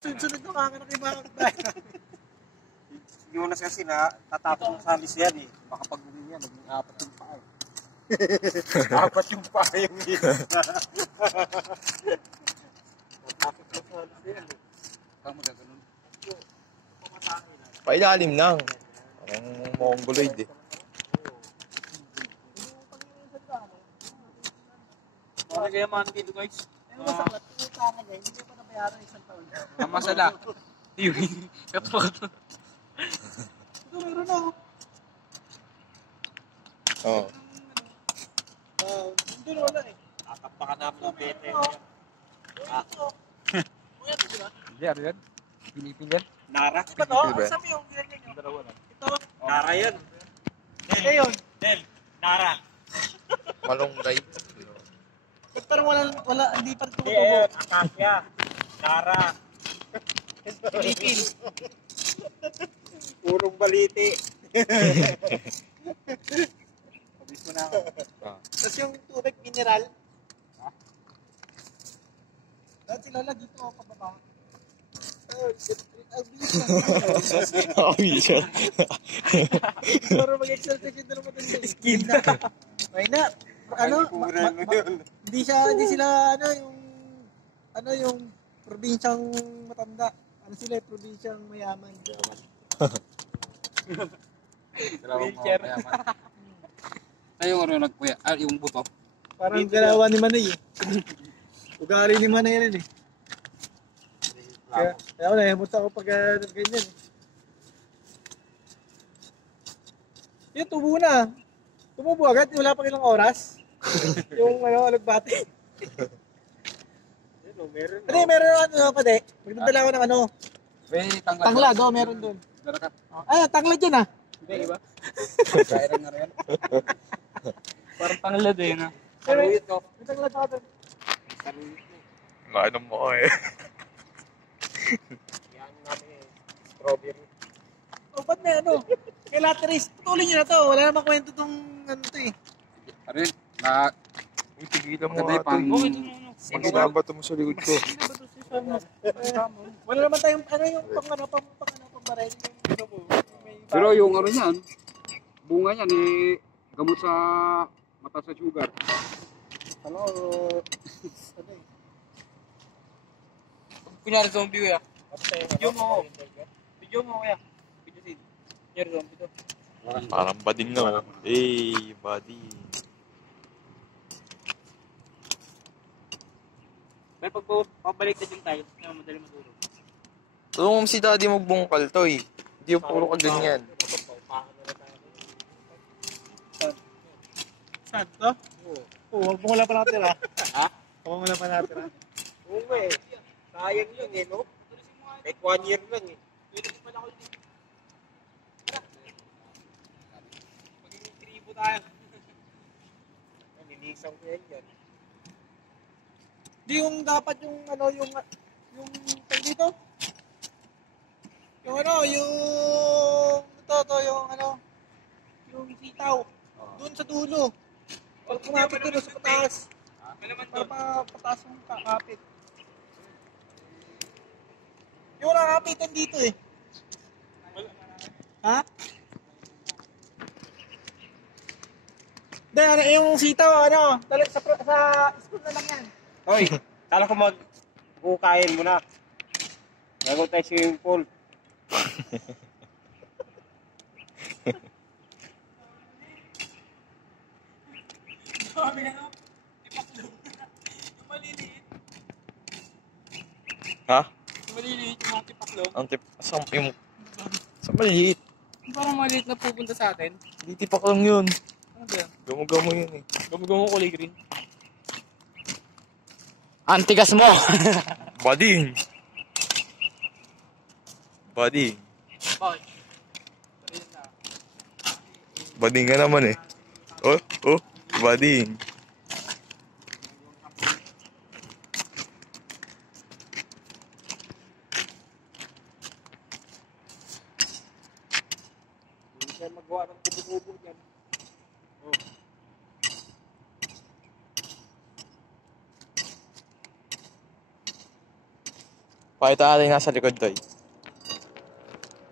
Sunod ng akin ng ibang bayan. Jonas kasi na tatapos ng salis yan eh. Baka pag uwi niya, naging apat yung paa eh. Apat yung paa yung tatapos ng salis yan eh. Baka magaganon. Pailalim lang. Parang mongoloid eh. Bakit kaya man dito guys? Ayun mo saklat, utang niya, hindi pa nabayaran isang taon. Masala. Kapag. Ito meron na. Oo. Doon wala eh. Kakapakan namin ng bete. Kuya ito diba? Hindi, ano yan? Pilipin yan? Nara? Ito no? Saan yung ginagawa nyo? Dalawa na. Ito. Nara yan. Ito yun. Del. Nara. Malunggay. Pero wala, hindi pa rin Hindi, tumutubo. Akasya. Nara. Pilipin. Purong baliti. Pabis mo na ako. Tapos yung tubig mineral. Dahil sila lang dito ako pababa. Awi siya. Para mag-exercise yun naman din sa skin na. May na. Hindi sila yung probinsyang matanda. Ano sila probinsyang mayaman. Wheelchair. Tayo nga nagpuya. Yung buto. Parang galawan ni Manay eh. Ugali ni Manay rin eh. Kaya ako nahimot ako pag ganyan eh. Yung tubo na. Tumubo agad, wala pang ilang oras. Yung alagbati. Meron. Hindi, meron pa de. Magdadala ko ng tanglad do, meron doon. Tanglad yan ah. Hindi ba? Kaya na rin. Parang tanglad eh na. Saluyot ko. May tanglad ako doon. Saluyot ko. Maano mo eh. Yan namin eh. Strawberry. O, ba't may Kay Lateris, patuloy nyo na to. Wala namang kwento tong to eh. Arin, na... Uy, tigilan mo Maganda nga yung ito. pang... Magbabato mo sa likod ko. Wala naman tayong pang baril. Pero yung niyan, bunga niyan eh, gamot sa mata sa sugar. Kunyari zombie kuya. Video mo kuya. Video scene. Kunyari zombie to. Parang bading na. Eh, bading. Pero pag pabalik na din tayo, madali matulog. Tulungan mo si daddy magbungkal to eh. Hindi yung puro ka ganyan. Saan to? Oo, huwag mo wala pa natira. Ha? Huwag mo wala pa natira. Oo eh. Sayang yun eh, no? Like 1 year lang eh. Magiging tribo tayo. Nililisang ko yan yan. Di yung dapat yung yung tag dito. Yung yung sitaw. Doon sa dulo. Pag kumapit doon sa pataas. Para pataas yung kakapit. Yung nakapitan dito eh. Ha? Then, yung sitaw, sa school na lang yan. Hoy, kala ko mag-ukayin mo na. Gagawin tayo swimming pool. Sabi nga tipaklong. Yung maliliit. Ha? Yung maliliit yung mga tipaklong. Ang sa maliit. Parang maliit na pupunta sa atin. Hindi tipak lang yun. Ano ba yan? Gamo-gamo yun eh. Gamo-gamo kulay green. Antigas mo! Bading! Bading. Bakit? Bading ka naman eh. Oh, bading. Hindi tayo magawa ng tubo-tubo dyan. Pakita natin nasa likod, Toy.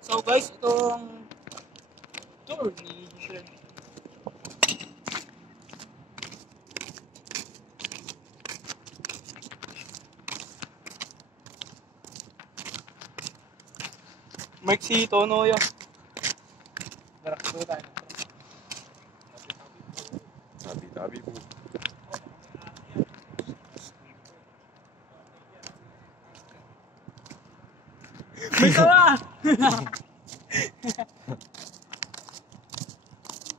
So guys, itong tour ni Sir. Mike si Tono yun. Darakto tayo. Tabi-tabi po. May tawa!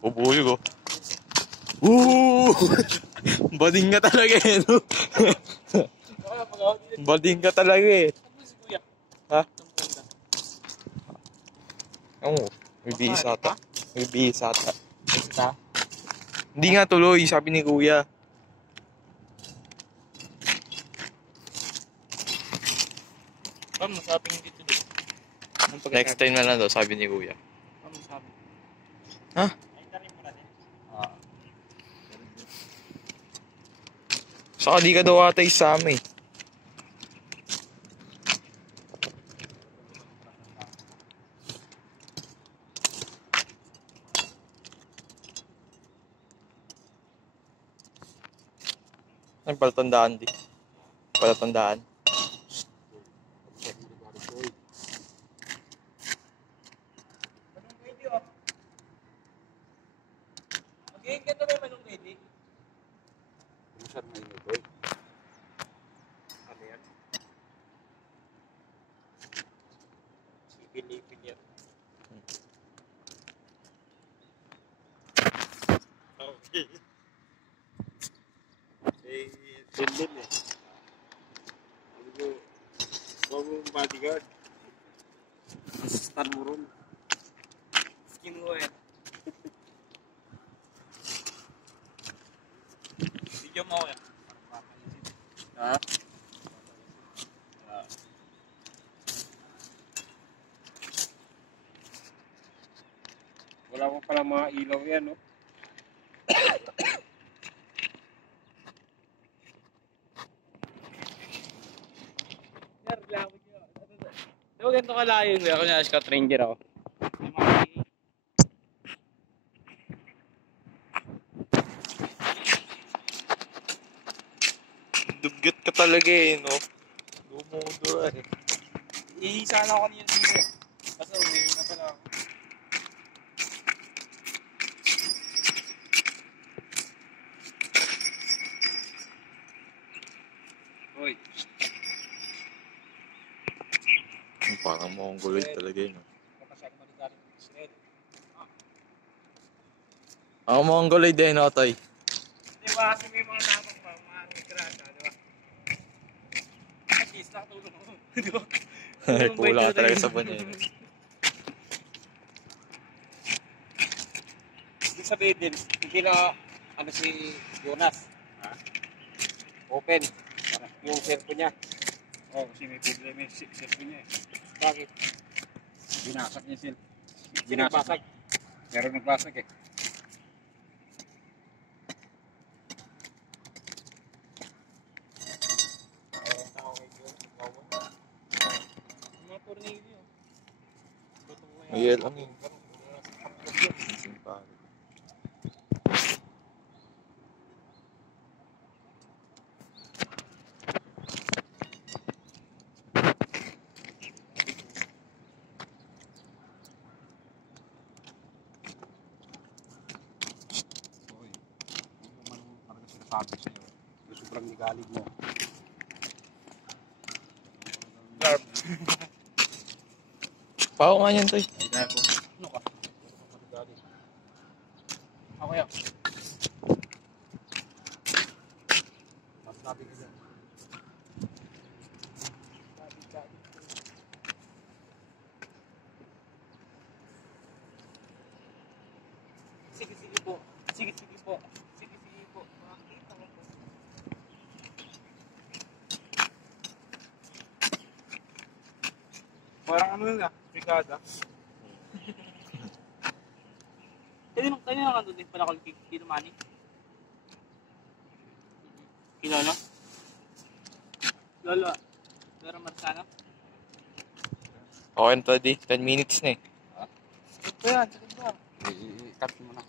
Pupuli ko. Bading ka talaga eh, no? Bading ka talaga eh. Si Kuya. Ha? Oo. May bihis ata. May bihis ata. Isa? Hindi nga tuloy, sabi ni Kuya. Ma'am, masaping dito dito. Next time na lang daw, sabi ni Kuya. Ma'am, masabi. Ha? Saka di ka daw ata isama eh. Ano palatandaan di? Palatandaan. Okay, ganda ba yung manong ready? Saan may boy? Ano yan? Sipin-ipin yan. Okay. Tendon eh. Ano ko, bago yung bodyguard. Assistant mo ron. Skin mo eh. Video mo eh. Ha? Wala ko pala mga ilaw yan, no? Sir, lawag nyo. Diba ganito kalayo yun? Ako na Scott Ranger ako. May mga Dugyot ka talaga eh, no? Dumudura eh. ihisa na ako kanina dito. Basta uwi na pala ako. Hoy. Parang mongoloid talaga yun. Kapasyak mo rin galing ng Israel. Ang mongoloid din, no, Toy? Di ba kasi may mga tapang pa, mga migrasa, di ba? At least nakatulong ako. Di ba? Kulang ka talaga sa banyo. Ibig sabihin din, hindi na, ano si Jonas. Ha? Open. Yung cellphone niya. Oo, kasi may problema yung cellphone niya eh. Bakit? Binasag niya sila. Binasag. Meron nagbasag eh. Mga tornilyo. Mayel, ano yun? Hoy. Ano man talaga sinasabi sa'yo. Yung sobrang ligalig mo. Pao nga yan, Toy. Ano ka? Ako yan. Sabi ko dyan. Sige, sige po. Sige, sige po. Sige, sige po. Makakita ko po. Parang ano na, brigada. Kanino nga doon din pala ko Kino Manny? Kilala? Lola. Lola Marzano? Okay na to, di. 10 minutes na eh. Ito yan, sige ba? I-cut mo na.